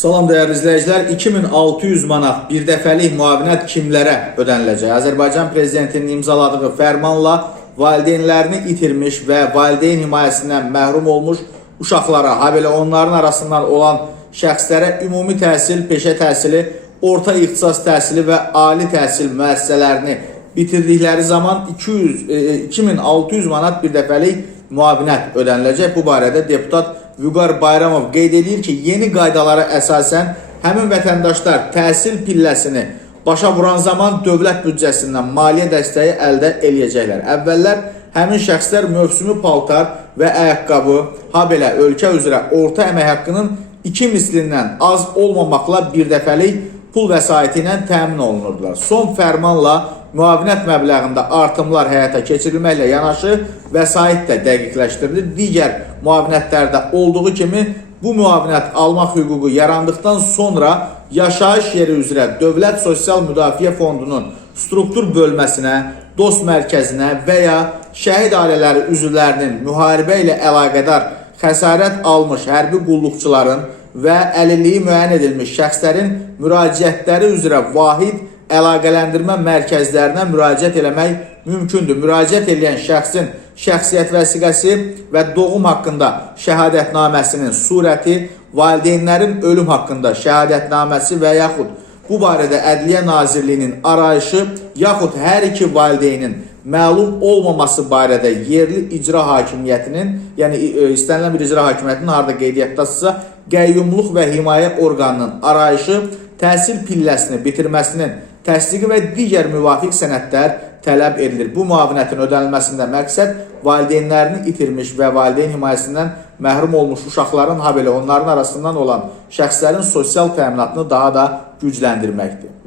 Salam dəyərli izləyicilər, 2600 manat bir dəfəlik müavinət kimlərə ödəniləcək? Azərbaycan Prezidentinin imzaladığı fərmanla valideynlərini itirmiş və valideyn himayəsindən məhrum olmuş uşaqlara, habelə onların arasından olan şəxslərə ümumi təhsil, peşə təhsili, orta ixtisas təhsili və ali təhsil müəssisələrini bitirdikləri zaman 2600 manat bir dəfəlik müavinət ödəniləcək. Bu barədə deputat Vüqar Bayramov qeyd edir ki, yeni qaydalara əsasən həmin vətəndaşlar təhsil pilləsini başa vuran zaman dövlət büdcəsindən maliyyə dəstəyi əldə eləyəcəklər. Əvvəllər həmin şəxslər mövsümü paltar və ayaqqabı, habelə ölkə üzrə orta əmək haqqının 2 mislindən az olmamaqla bir dəfəlik pul vəsaiti ilə təmin olunurdular. Son fərmanla müavinət məbləğində artımlar həyata keçirilməklə yanaşı vəsait də dəqiqləşdirilir. Digər müavinətlərdə olduğu kimi bu müavinət almaq hüququ yarandıqdan sonra yaşayış yeri üzrə Dövlət Sosial Müdafiə Fondunun struktur bölməsinə, dost mərkəzinə və ya şəhid ailələri üzvlərinin müharibə ilə əlaqədar xəsarət almış hərbi qulluqçuların və əlilliyi müəyyən edilmiş şəxslərin müraciətləri üzrə vahid əlaqələndirmə mərkəzlərinə müraciət eləmək mümkündür. Müraciət edən şəxsin şəxsiyyət vəsiqəsi və doğum haqqında şəhadətnaməsinin surəti, valideynlərin ölüm haqqında şəhadətnaməsi və yaxud bu barədə Ədliyyə Nazirliyinin arayışı yaxud hər iki valideynin məlum olmaması barədə yerli icra hakimiyyətinin, yəni istənilən bir icra hakimiyyətinin harada qeydiyyatdasısa, qəyyumluq və himayə orqanının arayışı, təhsil pilləsini bitirməsinin təsdiqi və digər müvafiq sənədlər tələb edilir. Bu müavinətin ödənilməsində məqsəd valideynlərini itirmiş və valideyn himayəsindən məhrum olmuş uşaqların, habelə onların arasından olan şəxslərin sosial təminatını daha da gücləndirməkdir.